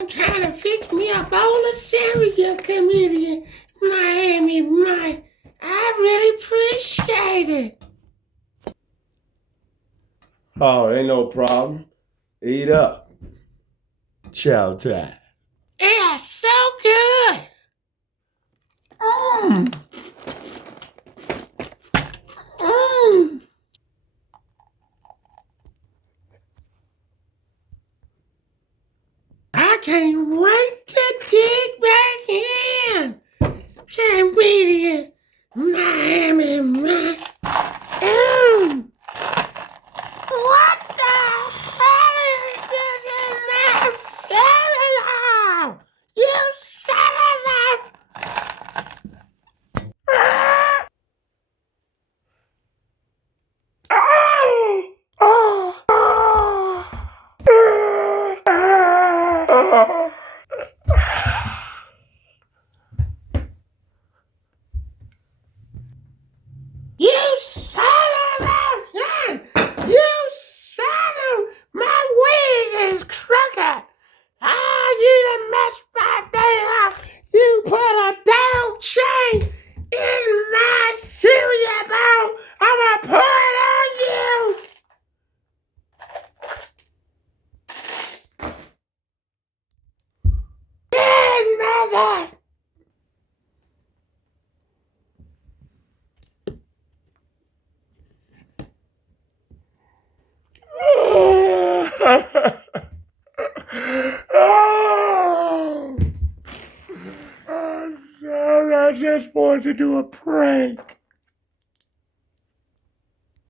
I'm trying to fix me a bowl of cereal, comedian. Miami, my, I really appreciate it. Oh, ain't no problem. Eat up. Chow time. Yeah, so good. Mmm. Mmm. I can't wait to dig back in. Comedian, Miami, my. Mmm. What the hell is this in my cereal? You son of a... Oh! Oh! Oh! You son of a... You son of... My wig is crooked. Ah, you done messed my day up. You put a dog chain in my cereal bowl. I'ma pour it on you. Bad mother. Oh, I'm sorry. I just wanted to do a prank.